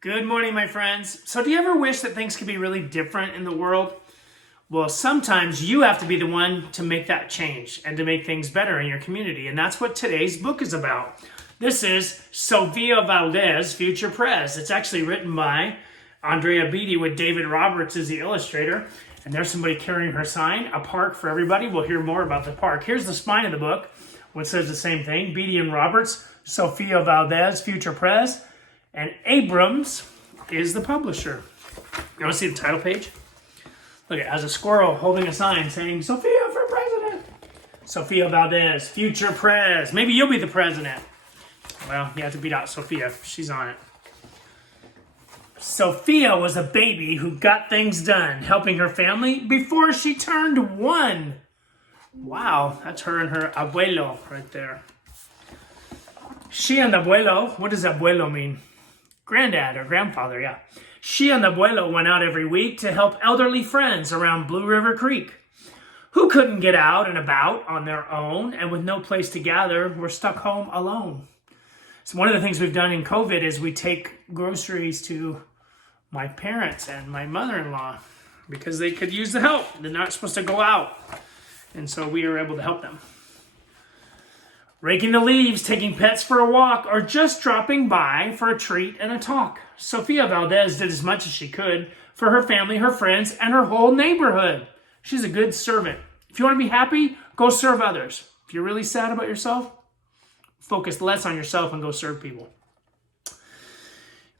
Good morning, my friends. So do you ever wish that things could be really different in the world? Well, sometimes you have to be the one to make that change and to make things better in your community. And that's what today's book is about. This is Sofia Valdez, Future Prez. It's actually written by Andrea Beaty with David Roberts as the illustrator. And there's somebody carrying her sign, a park for everybody. We'll hear more about the park. Here's the spine of the book, which says the same thing. Beaty and Roberts, Sofia Valdez, Future Prez. And Abrams is the publisher. You want to see the title page? Look, it has a squirrel holding a sign saying, Sofia for president. Sofia Valdez, Future Prez. Maybe you'll be the president. Well, you have to beat out Sofia. She's on it. Sofia was a baby who got things done, helping her family before she turned 1. Wow, that's her and her abuelo right there. She and abuelo, what does abuelo mean? Granddad or grandfather, yeah. She and abuelo went out every week to help elderly friends around Blue River Creek who couldn't get out and about on their own and with no place to gather were stuck home alone. So one of the things we've done in COVID is we take groceries to my parents and my mother-in-law because they could use the help. They're not supposed to go out. And so we were able to help them. Raking the leaves, taking pets for a walk, or just dropping by for a treat and a talk. Sofia Valdez did as much as she could for her family, her friends, and her whole neighborhood. She's a good servant. If you want to be happy, go serve others. If you're really sad about yourself, focus less on yourself and go serve people.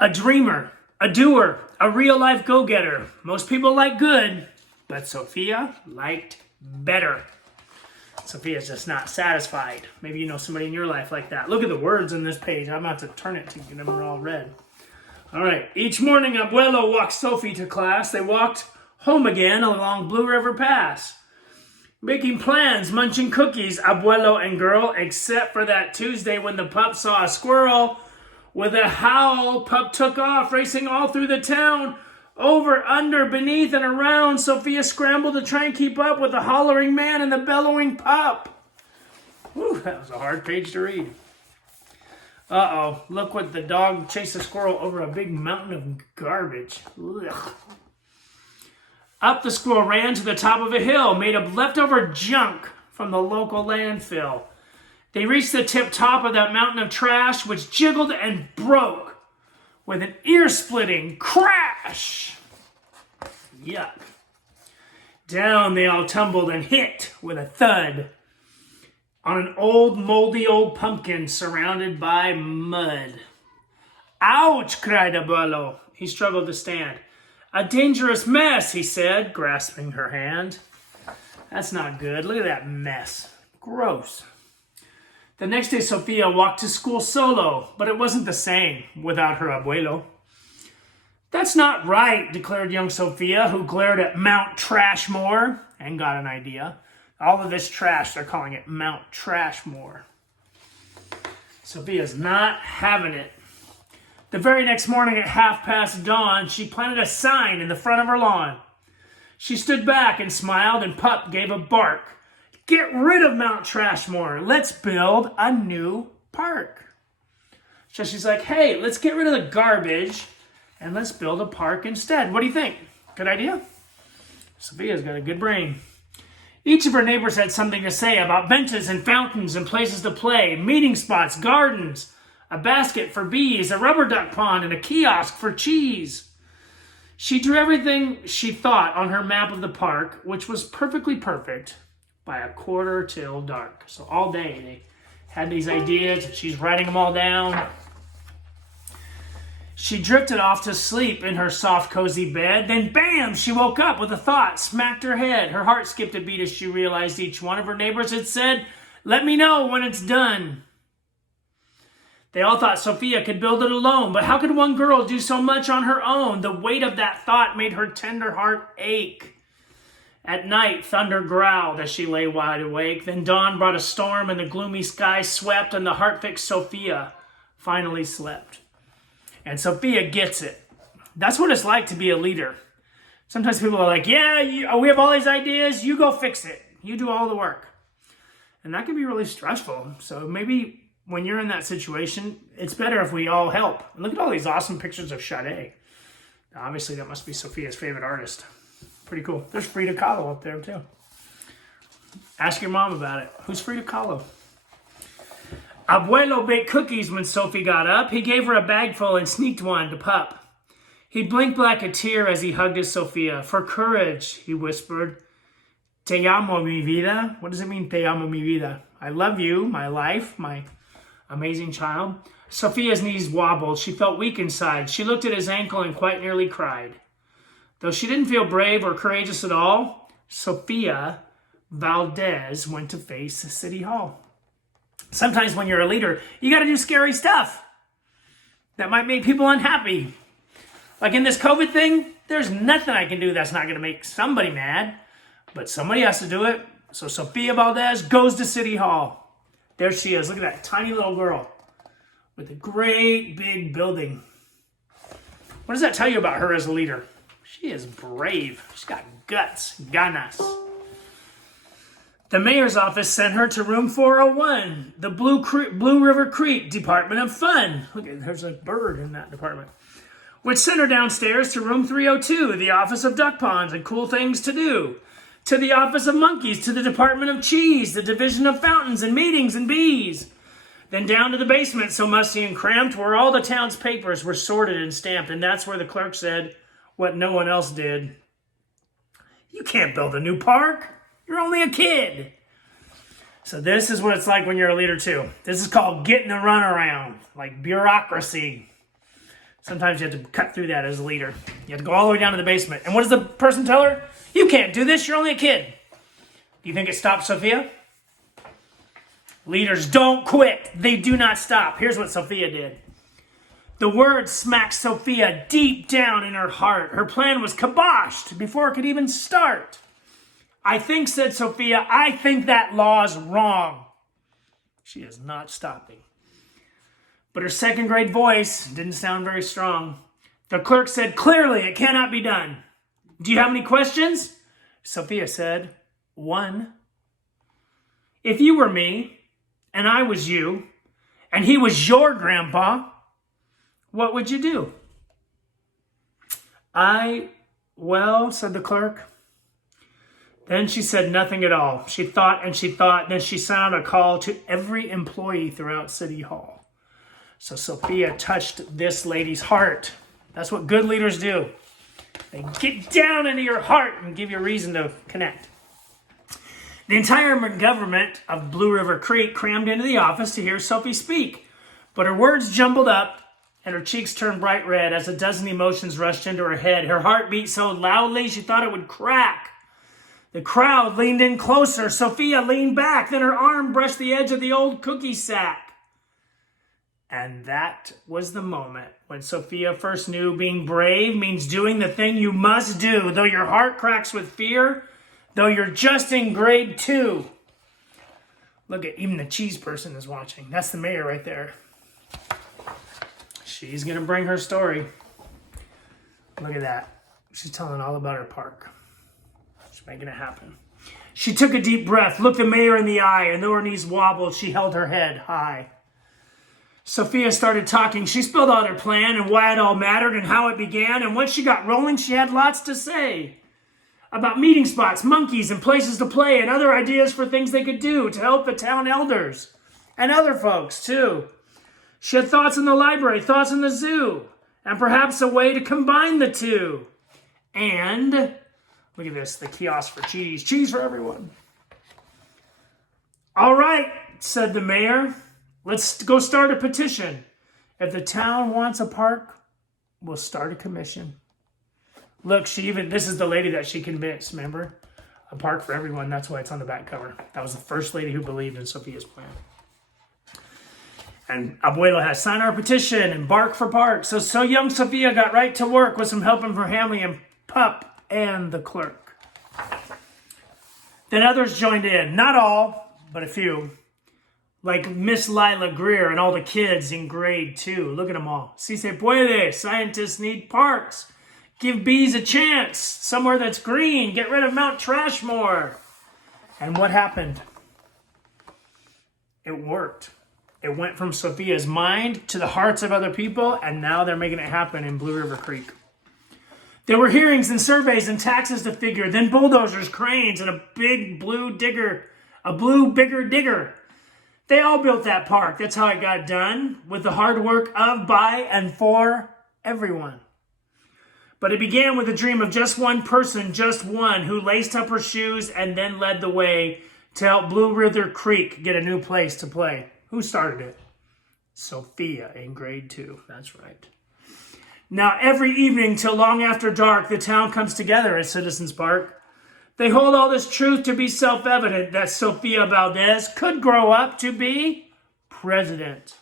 A dreamer, a doer, a real-life go-getter. Most people like good, but Sofia liked better. Sofia's just not satisfied. Maybe you know somebody in your life like that. Look at the words on this page. I'm about to turn it to you. Them are all red. All right. Each morning, Abuelo walked Sophie to class. They walked home again along Blue River Pass, making plans, munching cookies, Abuelo and girl, except for that Tuesday when the pup saw a squirrel. With a howl, pup took off, racing all through the town. Over, under, beneath, and around, Sofia scrambled to try and keep up with the hollering man and the bellowing pup. Whew, that was a hard page to read. Uh-oh, look what the dog chased a squirrel over a big mountain of garbage. Ugh. Up the squirrel ran to the top of a hill made of leftover junk from the local landfill. They reached the tip top of that mountain of trash, which jiggled and broke with an ear-splitting crash. Yuck. Down they all tumbled and hit with a thud on an old, moldy old pumpkin surrounded by mud. Ouch, cried Abuelo. He struggled to stand. A dangerous mess, he said, grasping her hand. That's not good. Look at that mess. Gross. The next day, Sofia walked to school solo, but it wasn't the same without her abuelo. That's not right, declared young Sofia, who glared at Mount Trashmore and got an idea. All of this trash, they're calling it Mount Trashmore. Sofia's not having it. The very next morning at dawn, she planted a sign in the front of her lawn. She stood back and smiled, and Pup gave a bark. Get rid of Mount Trashmore. Let's build a new park. So she's like, hey, let's get rid of the garbage and let's build a park instead. What do you think? Good idea? Sofia's got a good brain. Each of her neighbors had something to say about benches and fountains and places to play, meeting spots, gardens, a basket for bees, a rubber duck pond, and a kiosk for cheese. She drew everything she thought on her map of the park, which was perfectly perfect, by a quarter till dark. So all day they had these ideas and she's writing them all down. She drifted off to sleep in her soft, cozy bed. Then bam, she woke up with a thought, smacked her head. Her heart skipped a beat as she realized each one of her neighbors had said, let me know when it's done. They all thought Sofia could build it alone, but how could one girl do so much on her own? The weight of that thought made her tender heart ache. At night, thunder growled as she lay wide awake. Then dawn brought a storm and the gloomy sky swept and the heart-fixed Sofia finally slept. And Sofia gets it. That's what it's like to be a leader. Sometimes people are like, yeah, we have all these ideas. You go fix it. You do all the work. And that can be really stressful. So maybe when you're in that situation, it's better if we all help. And look at all these awesome pictures of Sade. Obviously, that must be Sofia's favorite artist. Pretty cool. There's Frida Kahlo up there, too. Ask your mom about it. Who's Frida Kahlo? Abuelo baked cookies when Sophie got up. He gave her a bag full and sneaked one to Pup. He blinked like a tear as he hugged his Sofia. For courage, he whispered. Te amo, mi vida. What does it mean, te amo, mi vida? I love you, my life, my amazing child. Sofia's knees wobbled. She felt weak inside. She looked at his ankle and quite nearly cried. Though she didn't feel brave or courageous at all, Sofia Valdez went to face City Hall. Sometimes when you're a leader, you got to do scary stuff that might make people unhappy. Like in this COVID thing, there's nothing I can do that's not going to make somebody mad, but somebody has to do it. So Sofia Valdez goes to City Hall. There she is. Look at that tiny little girl with a great big building. What does that tell you about her as a leader? She is brave. She's got guts, ganas. The mayor's office sent her to room 401, the Blue River Creek Department of Fun. Look, there's a bird in that department. Which sent her downstairs to room 302, the office of duck ponds and cool things to do. To the office of monkeys, to the department of cheese, the division of fountains and meetings and bees. Then down to the basement, so musty and cramped, where all the town's papers were sorted and stamped. And that's where the clerk said what no one else did. You can't build a new park. You're only a kid. So this is what it's like when you're a leader too. This is called getting a runaround, like bureaucracy. Sometimes you have to cut through that as a leader. You have to go all the way down to the basement. And what does the person tell her? You can't do this. You're only a kid. Do you think it stopped Sofia? Leaders don't quit. They do not stop. Here's what Sofia did. The word smacked Sofia deep down in her heart. Her plan was kiboshed before it could even start. I think, said Sofia, I think that law's wrong. She is not stopping. But her second grade voice didn't sound very strong. The clerk said, clearly, it cannot be done. Do you have any questions? Sofia said, one. If you were me, and I was you, and he was your grandpa, what would you do? Well, said the clerk. Then she said nothing at all. She thought and she thought. Then she sent out a call to every employee throughout City Hall. So Sofia touched this lady's heart. That's what good leaders do. They get down into your heart and give you a reason to connect. The entire government of Blue River Creek crammed into the office to hear Sophie speak. But her words jumbled up and her cheeks turned bright red as a dozen emotions rushed into her head. Her heart beat so loudly she thought it would crack. The crowd leaned in closer. Sofia leaned back. Then her arm brushed the edge of the old cookie sack. And that was the moment when Sofia first knew being brave means doing the thing you must do, though your heart cracks with fear, though you're just in grade 2. Look at, even the cheese person is watching. That's the mayor right there. She's going to bring her story. Look at that. She's telling all about her park. She's making it happen. She took a deep breath, looked the mayor in the eye, and though her knees wobbled, she held her head high. Sofia started talking. She spilled out her plan and why it all mattered and how it began. And once she got rolling, she had lots to say about meeting spots, monkeys, and places to play, and other ideas for things they could do to help the town elders and other folks, too. She had thoughts in the library, thoughts in the zoo, and perhaps a way to combine the two. And look at this, the kiosk for cheese. Cheese for everyone. All right, said the mayor. Let's go start a petition. If the town wants a park, we'll start a commission. Look, this is the lady that she convinced, remember? A park for everyone, that's why it's on the back cover. That was the first lady who believed in Sofia's plan. And Abuelo has signed our petition and bark for park. So young Sofia got right to work with some help from her family and Pup and the clerk. Then others joined in. Not all, but a few. Like Miss Lila Greer and all the kids in grade 2. Look at them all. Si se puede. Scientists need parks. Give bees a chance. Somewhere that's green. Get rid of Mount Trashmore. And what happened? It worked. It went from Sofia's mind to the hearts of other people, and now they're making it happen in Blue River Creek. There were hearings and surveys and taxes to figure, then bulldozers, cranes, and a bigger digger. They all built that park. That's how it got done, with the hard work of, by, and for everyone. But it began with a dream of just one person, just one, who laced up her shoes and then led the way to help Blue River Creek get a new place to play. Who started it? Sofia in grade 2. That's right. Now, every evening till long after dark, the town comes together at Citizens Park. They hold all this truth to be self-evident that Sofia Valdez could grow up to be president.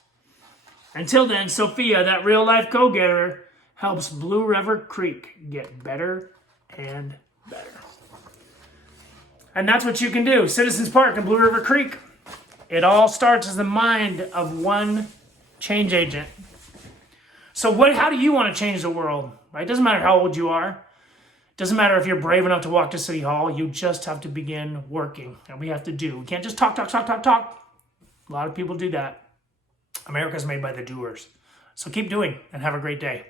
Until then, Sofia, that real-life go-getter, helps Blue River Creek get better and better. And that's what you can do. Citizens Park and Blue River Creek. It all starts as the mind of one change agent. So how do you want to change the world? Right? It doesn't matter how old you are. It doesn't matter if you're brave enough to walk to City Hall. You just have to begin working. And we have to do. We can't just talk. A lot of people do that. America's made by the doers. So keep doing and have a great day.